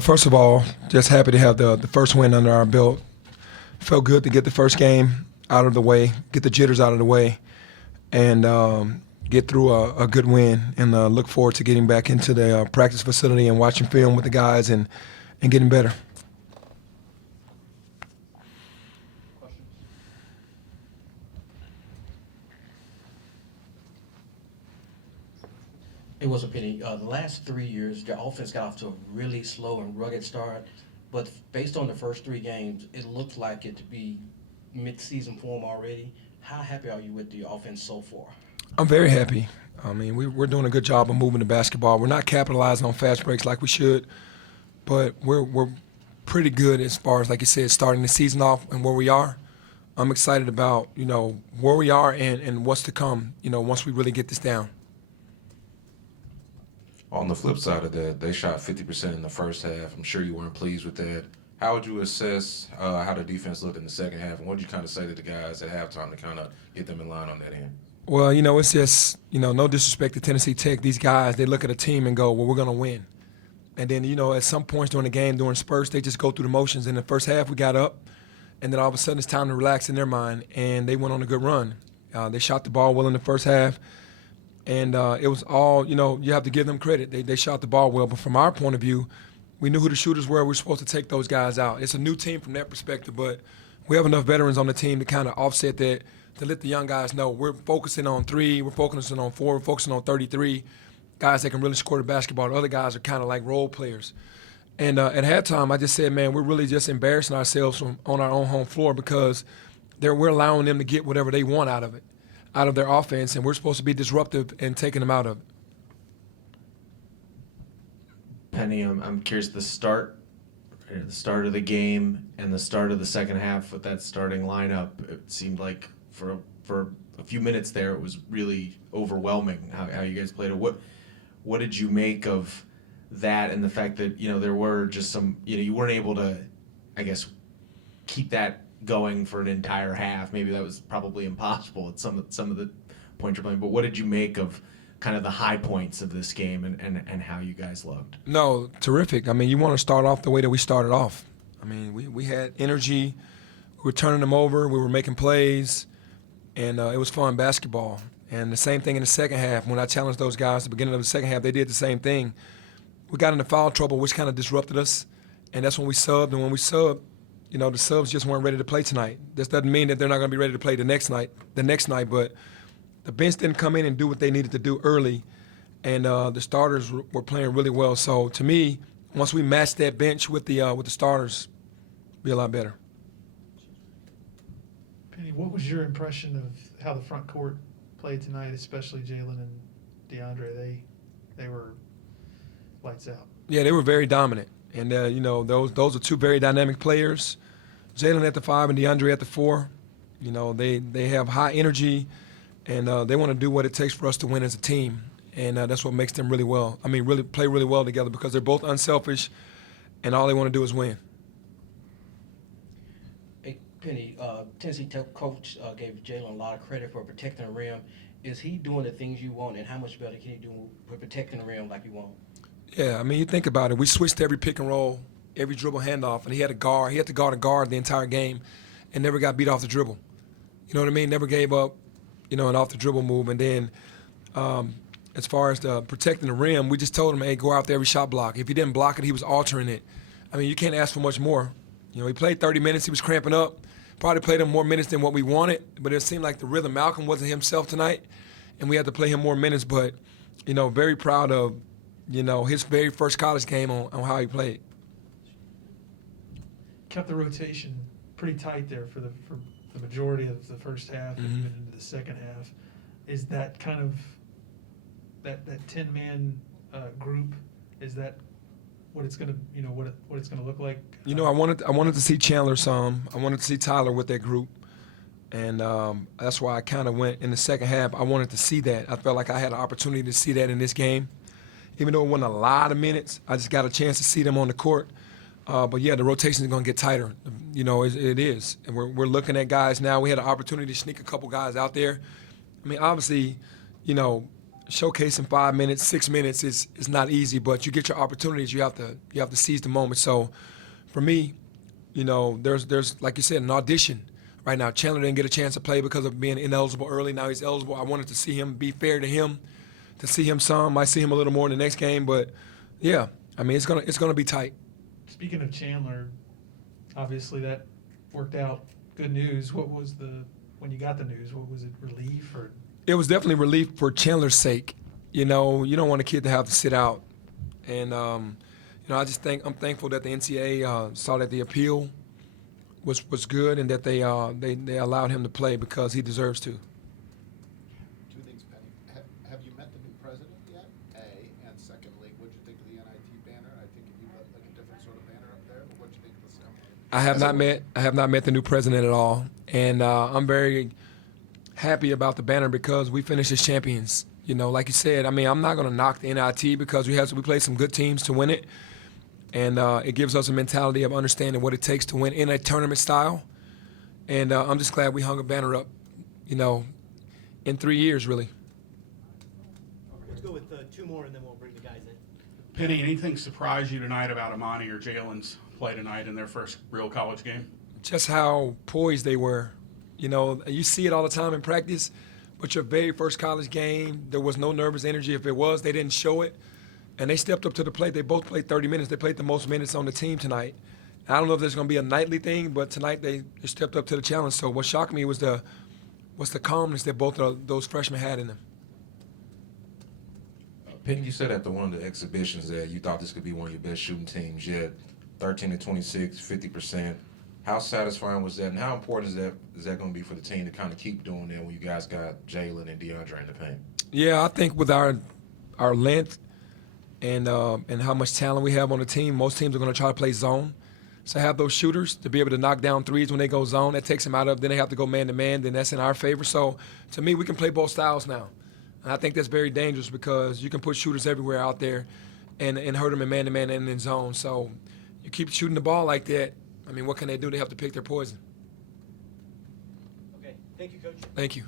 First of all, just happy to have the first win under our belt. Felt good to get the first game out of the way, get the jitters out of the way, and get through a good win. And look forward to getting back into the practice facility and watching film with the guys and getting better. It was a Penny. The last 3 years, the offense got off to a really slow and rugged start, but based on the first 3 games, it looked like it to be mid-season form already. How happy are you with the offense so far? I'm very happy. I mean, we're doing a good job of moving the basketball. We're not capitalizing on fast breaks like we should, but we're pretty good as far as, like you said, starting the season off and where we are. I'm excited about, where we are and what's to come, once we really get this down. On the flip side of that, they shot 50% in the first half. I'm sure you weren't pleased with that. How would you assess how the defense looked in the second half, and what did you kind of say to the guys at halftime to kind of get them in line on that end? Well, it's just, no disrespect to Tennessee Tech. These guys, they look at a team and go, well, we're going to win. And then, at some points during the game, during spurts, they just go through the motions. In the first half, we got up, and then all of a sudden it's time to relax in their mind, and they went on a good run. They shot the ball well in the first half. And it was all, you have to give them credit. They shot the ball well. But from our point of view, we knew who the shooters were. We were supposed to take those guys out. It's a new team from that perspective, but we have enough veterans on the team to kind of offset that, to let the young guys know we're focusing on 3, we're focusing on 4, we're focusing on 33, guys that can really score the basketball. The other guys are kind of like role players. And at halftime, I just said, man, we're really just embarrassing ourselves on our own home floor because we're allowing them to get whatever they want out of their offense, and we're supposed to be disruptive and taking them out of it. Penny, I'm curious, the start of the game and the start of the second half with that starting lineup, it seemed like for a few minutes there it was really overwhelming how you guys played it. What did you make of that and the fact that, there were just some, you weren't able to, I guess, keep that going for an entire half? Maybe that was probably impossible at some of the points you're playing, but what did you make of kind of the high points of this game and how you guys looked? No, terrific. I mean, you want to start off the way that we started off. I mean, we had energy. We were turning them over. We were making plays, and it was fun basketball. And the same thing in the second half. When I challenged those guys at the beginning of the second half, they did the same thing. We got into foul trouble, which kind of disrupted us, and that's when we subbed. And when we subbed, the subs just weren't ready to play tonight. This doesn't mean that they're not going to be ready to play the next night, but the bench didn't come in and do what they needed to do early, and the starters were playing really well. So to me, once we matched that bench with the starters, it'd be a lot better. Penny, what was your impression of how the front court played tonight, especially Jalen and DeAndre? They were lights out. Yeah, they were very dominant, and those are two very dynamic players. Jalen at the 5 and DeAndre at the 4. They have high energy, and they want to do what it takes for us to win as a team, and that's what makes them really play really well together because they're both unselfish, and all they want to do is win. Hey, Penny, Tennessee Tech coach gave Jalen a lot of credit for protecting the rim. Is he doing the things you want, and how much better can he do with protecting the rim like you want? Yeah, I mean, you think about it. We switched every pick and roll, every dribble handoff, and he had to guard a guard the entire game and never got beat off the dribble. You know what I mean? Never gave up, an off the dribble move. And then as far as the protecting the rim, we just told him, hey, go out there every shot block. If he didn't block it, he was altering it. I mean, you can't ask for much more. He played 30 minutes. He was cramping up. Probably played him more minutes than what we wanted, but it seemed like the rhythm. Malcolm wasn't himself tonight, and we had to play him more minutes. But, very proud of, his very first college game on how he played. Kept the rotation pretty tight there for the majority of the first half and even into the second half. Is that kind of that 10-man group? Is that what it's gonna what it's gonna look like? I wanted to see Chandler some. I wanted to see Tyler with that group, and that's why I kind of went in the second half. I wanted to see that. I felt like I had an opportunity to see that in this game. Even though it wasn't a lot of minutes, I just got a chance to see them on the court. But yeah, the rotation is going to get tighter. It is. And we're looking at guys now. We had an opportunity to sneak a couple guys out there. I mean, obviously, showcasing 5 minutes, 6 minutes is not easy, but you get your opportunities. You have to seize the moment. So, for me, you know, there's like you said, an audition right now. Chandler didn't get a chance to play because of being ineligible early. Now he's eligible. I wanted to see him, be fair to him, to see him some. Might see him a little more in the next game, but yeah, I mean it's gonna be tight. Speaking of Chandler, obviously that worked out. Good news. What was when you got the news? What was it? Relief or? It was definitely relief for Chandler's sake. You know, you don't want a kid to have to sit out, and you know, I'm thankful that the NCAA saw that the appeal was good and that they allowed him to play because he deserves to. Two things, Penny. Have you met the new president yet? A, and secondly, what'd you think of the NIT banner? I think if you put like a different sort of banner up there, but what'd you think of the ceremony? I have not met the new president at all, and I'm very happy about the banner because we finished as champions. You know, like you said, I mean, I'm not going to knock the NIT because we played some good teams to win it, and it gives us a mentality of understanding what it takes to win in a tournament style. And I'm just glad we hung a banner up, you know, in 3 years, really. Let's go with two more, and then we'll bring the guys in. Penny, anything surprise you tonight about Amani or Jalen's play tonight in their first real college game? Just how poised they were. You know, you see it all the time in practice, but your very first college game, there was no nervous energy. If it was, they didn't show it. And they stepped up to the plate. They both played 30 minutes. They played the most minutes on the team tonight. I don't know if there's going to be a nightly thing, but tonight they stepped up to the challenge. So what shocked me was the calmness that both of those freshmen had in them. Penny, you said after one of the exhibitions that you thought this could be one of your best shooting teams yet. 13 to 26, 50%. How satisfying was that, and how important is that going to be for the team to kind of keep doing that when you guys got Jalen and DeAndre in the paint? Yeah, I think with our length and how much talent we have on the team, most teams are going to try to play zone. So have those shooters to be able to knock down threes when they go zone. That takes them out of. Then they have to go man to man. Then that's in our favor. So to me, we can play both styles now, and I think that's very dangerous because you can put shooters everywhere out there, and hurt them in man to man and in zone. So you keep shooting the ball like that. I mean, what can they do? They have to pick their poison. Okay, thank you, Coach. Thank you.